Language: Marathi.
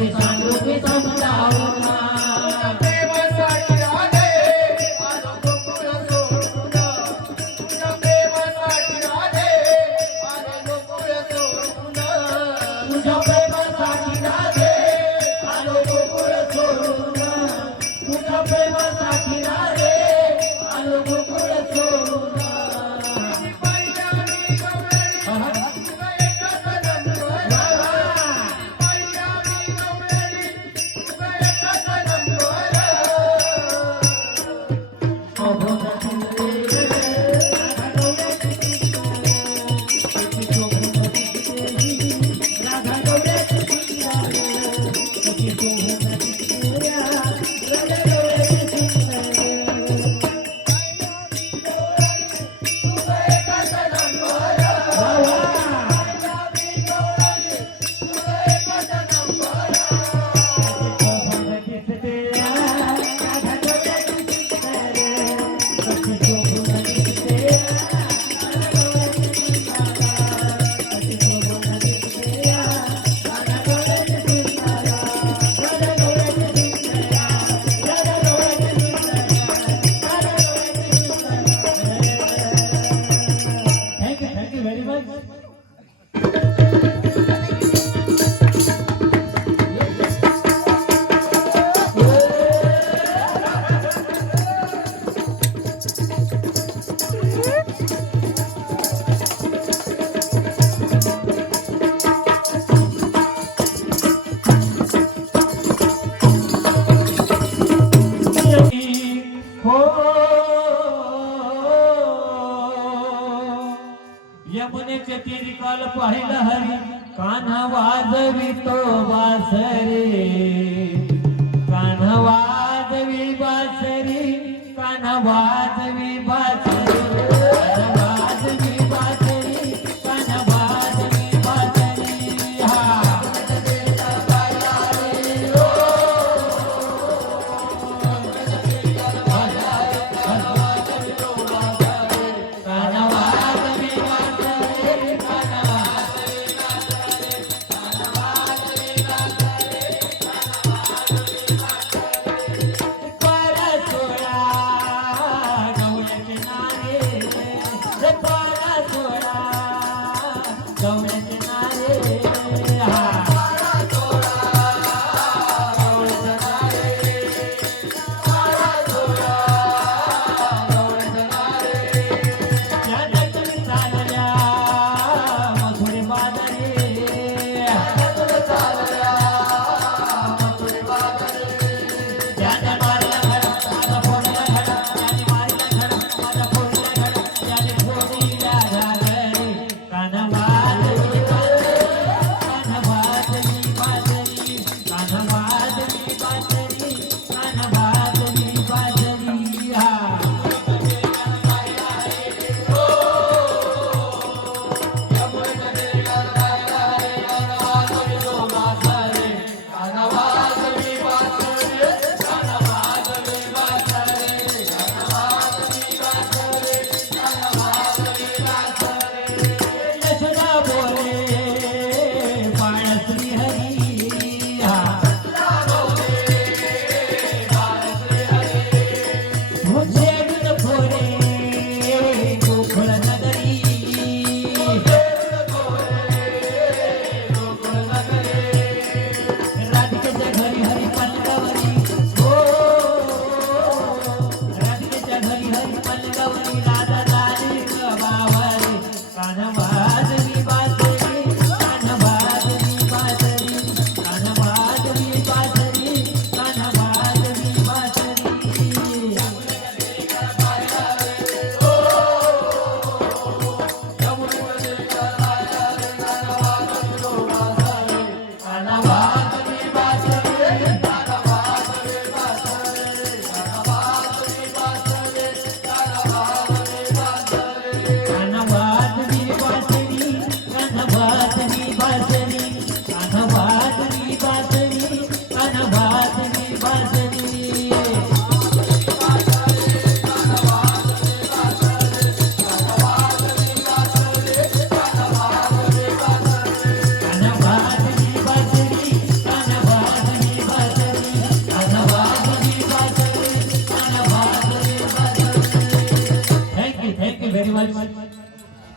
Africa. यमुनेचे तिरी काल पाहिला हरी. कान्हा वाजवी तो बासरे. कान्हा वाजवी बासरी. कान्हा वाजवी